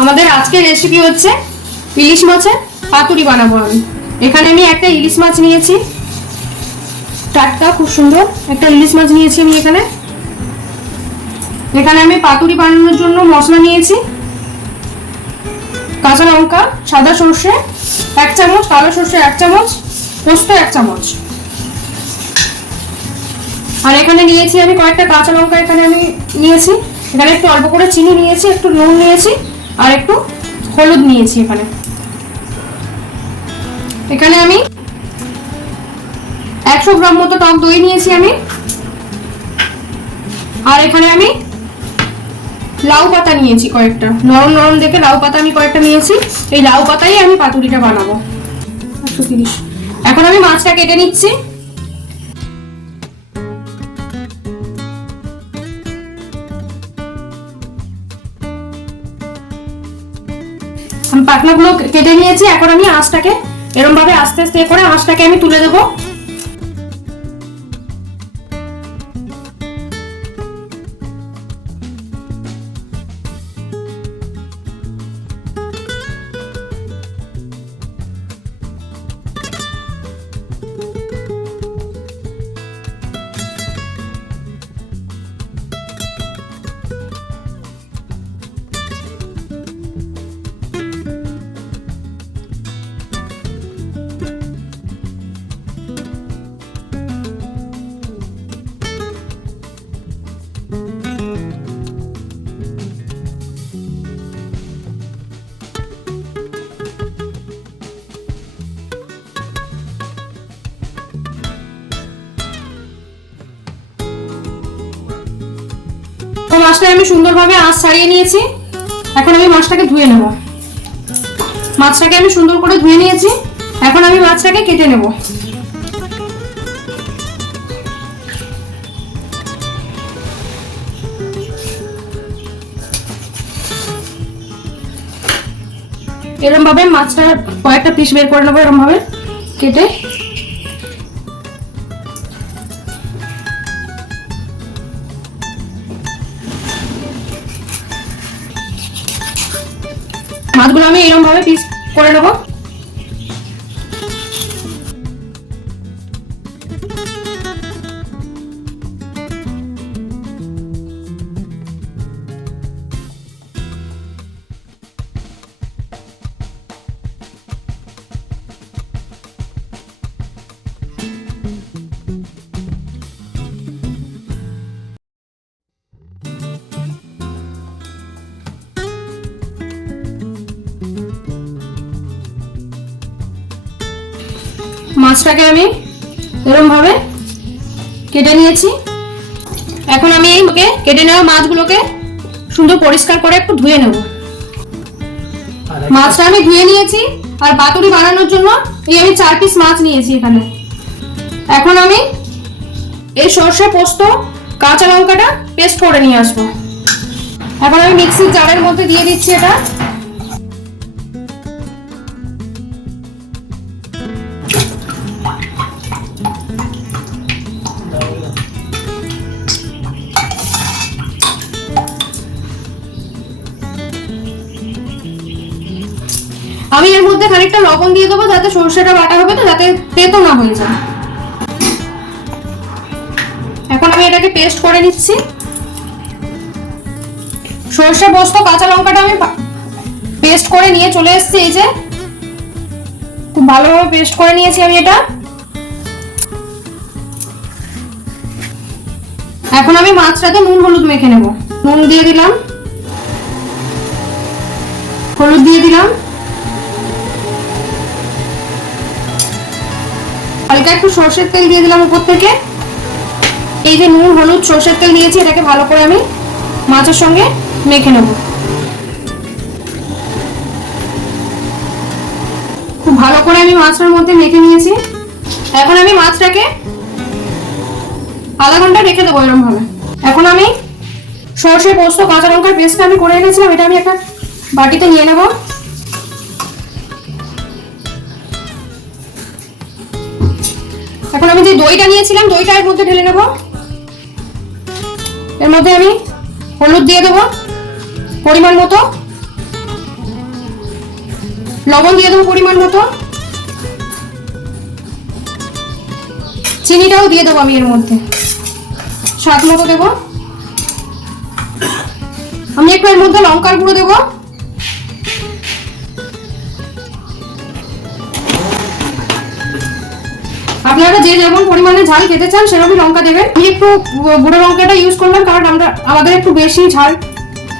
আমাদের আজকের রেসিপি হচ্ছে ইলিশ মাছের পাতুরি বানাবো আমি। এখানে আমি একটা ইলিশ মাছ নিয়েছি, টাটকা খুব সুন্দর একটা ইলিশ মাছ নিয়েছি আমি। এখানে আমি পাতুরি বানানোর জন্য মশলা নিয়েছি, কাঁচা লঙ্কা, সাদা সর্ষে 1 চামচ, কালো সর্ষে 1 চামচ, পোস্ত 1 চামচ। আর এখানে নিয়েছি আমি কয়েকটা কাঁচা লঙ্কা, এখানে আমি নিয়েছি। এখানে একটু অল্প করে চিনি নিয়েছি, একটু নুন নিয়েছি আর একটু হলুদ নিয়েছি। এখানে আমি 100 গ্রাম মতো টক দই নিয়েছি আমি। আর এখানে আমি লাউ পাতা নিয়েছি কয়েকটা, নরম নরম দেখে লাউ পাতা আমি কয়েকটা নিয়েছি। এই লাউ পাতাই আমি পাতুরিটা বানাবো। 130। এখন আমি মাছটা কেটে নিচ্ছি। আমি পাতলাগুলো কেটে নিয়েছি। এখন আমি আঁচটাকে এরকম ভাবে আস্তে আস্তে করে আঁচটাকে আমি তুলে দেবো। মাছটা আমি সুন্দরভাবে আঁচ ছাড়িয়ে নিয়েছি। এখন আমি মাছটাকে ধুয়ে নেব। মাছটাকে আমি সুন্দর করে ধুয়ে নিয়েছি। এখন আমি মাছটাকে কেটে নেব। এরকম ভাবে মাছটা কয়েকটা পিস বের করে নেবো, এরকম ভাবে কেটে। মাছগুলো আমি এরকম ভাবে পিস করে নেব। মাছটাকে আমি এরকম ভাবে কেটে নিয়েছি। এখন আমি এই কেটে নেওয়া মাছগুলোকে সুন্দর পরিষ্কার করে একটু ধুয়ে নেব। মাছটা আমি ধুয়ে নিয়েছি। আর পাতুরি বানানোর জন্য এই আমি 4 পিস মাছ নিয়েছি এখানে। এখন আমি এই সরষে, পোস্ত, কাঁচা লঙ্কাটা পেস্ট করে নিয়ে আসবো। এখন আমি মিক্সির জারের মধ্যে দিয়ে দিচ্ছি এটা। আমি এর মধ্যে খানিকটা লবণ দিয়ে দেবো, যাতে সরষেটা বাটা হবে তো যাতে তেতো না হয়ে যায়। এখন আমি এটাকে পেস্ট করে নিচ্ছি। সরষে, পোস্ত, কাঁচা লঙ্কাটা আমি পেস্ট করে নিয়ে চলে এসেছি। এই যে খুব ভালোভাবে পেস্ট করে নিয়েছি আমি এটা। এখন আমি মাছটাতে নুন হলুদ মেখে নেব। নুন দিয়ে দিলাম, হলুদ দিয়ে দিলাম, হালকা একটু সরষের তেল দিয়ে দিলাম উপর থেকে। এই যে নুন, হলুদ, সরষের তেল দিয়েছি, এটাকে ভালো করে আমি মাছের সঙ্গে মেখে নেব। খুব ভালো করে আমি মাছটার মধ্যে মেখে নিয়েছি। এখন আমি মাছটাকে আধা ঘন্টা রেখে দেবো এরকম ভাবে। এখন আমি সরষে, পোস্ত, কাঁচা লঙ্কার পেস্টটা আমি করে রেখেছিলাম, এটা আমি একটা বাটিতে নিয়ে নেব। এখন আমি যে দইটা নিয়েছিলাম দইটা এর মধ্যে ঢেলে নেব। এর মধ্যে আমি হলুদ দিয়ে দেবো পরিমাণ মতো, লবণ দিয়ে দেবো পরিমাণ মতো, চিনিটাও দিয়ে দেবো আমি এর মধ্যে স্বাদ মতো দেবো। আমি একটু এর মধ্যে লঙ্কার গুঁড়ো দেবো, আপনারা যে যেমন পরিমাণে ঝাল খেতে চান সেরকমই লঙ্কা দেবেন। আমি একটু গুঁড়ো লঙ্কাটা ইউজ করলাম কারণ আমাদের একটু বেশি ঝাল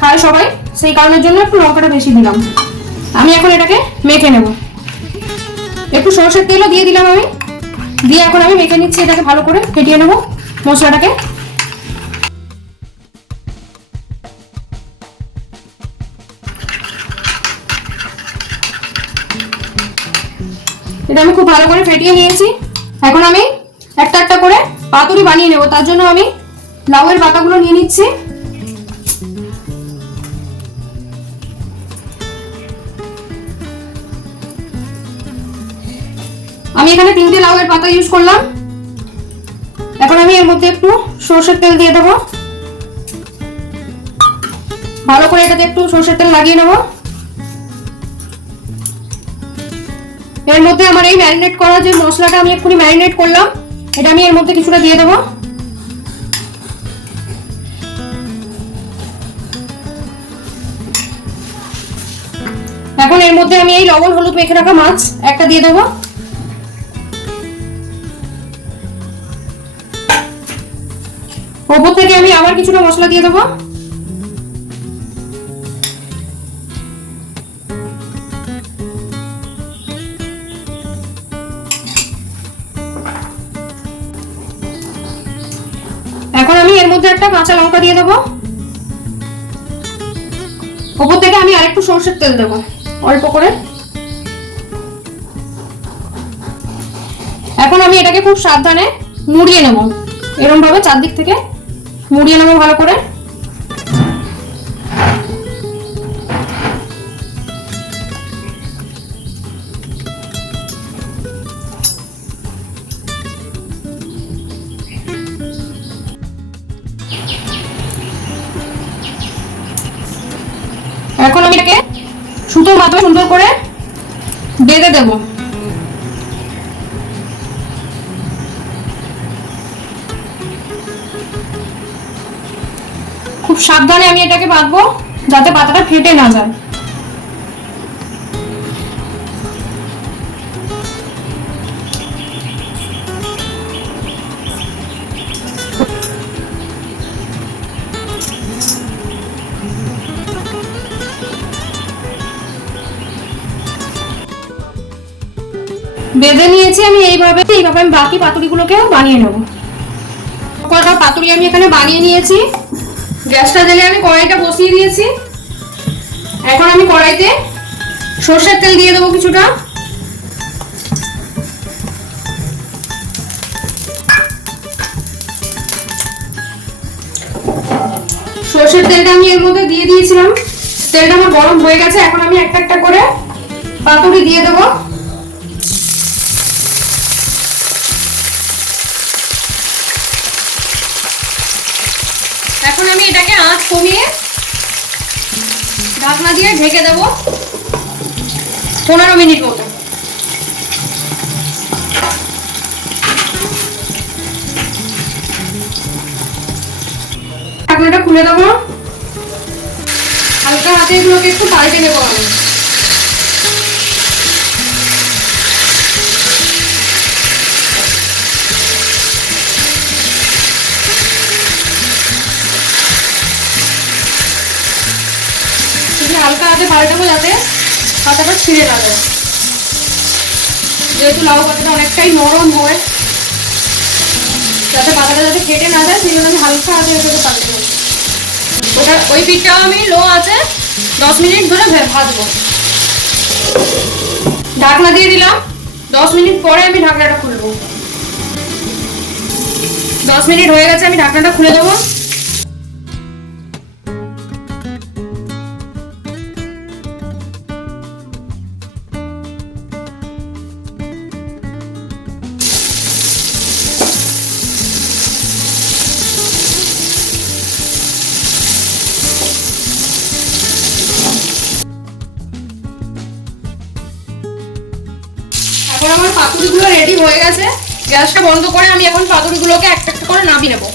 খায় সবাই, সেই কারণের জন্য একটু লঙ্কাটা বেশি দিলাম। আমি এখন এটাকে মেখে নেব। একটু সরষের তেলও দিয়ে দিলাম আমি, দিয়ে এখন আমি মেখে নিচ্ছি এটাকে ভালো করে ফেটিয়ে নেব মশলাটাকে। এটা আমি খুব ভালো করে ফেটিয়ে নিয়েছি। এখন আমি একটা একটা করে পাতুরি বানিয়ে নেব। তার জন্য আমি লাউয়ের পাতাগুলো নিয়ে নিচ্ছি। আমি এখানে 3টে লাউয়ের পাতা ইউজ করলাম। এখন আমি এর মধ্যে একটু সরষের তেল দিয়ে দেবো, ভালো করে এটাতে একটু সরষের তেল লাগিয়ে নেব। এর মধ্যে আমার এই ম্যারিনেট করা যে মশলাটা আমি এক্ষুনি ম্যারিনেট করলাম, এটা আমি এর মধ্যে কিছুটা দিয়ে দেবো। এখন এর মধ্যে আমি এই লবণ হলুদ মেখে রাখা মাছ একটা দিয়ে দেবো। ওপর থেকে আমি আবার কিছুটা মশলা দিয়ে দেবো। এখন আমি এর মধ্যে একটা কাঁচা লঙ্কা দিয়ে দেবো। ওপর থেকে আমি আরেকটু সরষের তেল দেবো অল্প করে। এখন আমি এটাকে খুব সাবধানে মুড়িয়ে নেব, এরকম ভাবে চারদিক থেকে মুড়িয়ে নেব ভালো করে। এখন আমি এটাকে সুতোর মাধ্যমে সুন্দর করে বেঁধে দেব। খুব সাবধানে আমি এটাকে বাঁধবো যাতে পাতাটা ফেটে না যায়। বেঁধে নিয়েছি আমি এইভাবে আমি বাকি পাতুরিগুলোকেও বানিয়ে নেব। কটা পাতুরি আমি এখানে বানিয়ে নিয়েছি। গ্যাসটা জ্বেলে আমি কড়াইটা বসিয়ে দিয়েছি। এখন আমি কড়াইতে সরষের তেল দিয়ে দেবো কিছুটা। সরষের তেলটা আমি এর মধ্যে দিয়ে দিয়েছিলাম। তেলটা আমার গরম হয়ে গেছে। এখন আমি একটা একটা করে পাতুরি দিয়ে দেবো। এখন আমি এটাকে আঁচ কমিয়ে ঢাকনা দিয়ে ঢেকে দেব 15 মিনিট মতো। ঢাকনাটা খুলে দেবো। হালকা হাতে এগুলোকে একটু পাল্টে নেবো আমি। হালকা হাতে পাল্টাবো যাতে পাতাটা ছিঁড়ে না যায়। যেহেতু লাউ পাতাটা অনেকটাই নরম হয়, যাতে পাতাটা যাতে কেটে না যায় সেই জন্য আমি হালকা হাতে এটাকে পাল্টে নেব। ওই পিঠটাও আমি লো আছে 10 মিনিট ধরে ভাজবো। ঢাকনা দিয়ে দিলাম। 10 মিনিট পরে আমি ঢাকনাটা খুলবো। 10 মিনিট হয়ে গেছে, আমি ঢাকনাটা খুলে দেবো। আমার পাতুরিগুলো রেডি হয়ে গেছে। গ্যাসটা বন্ধ করে আমি এখন পাতুরিগুলোকে একটা একটা করে নামিয়ে নেবো।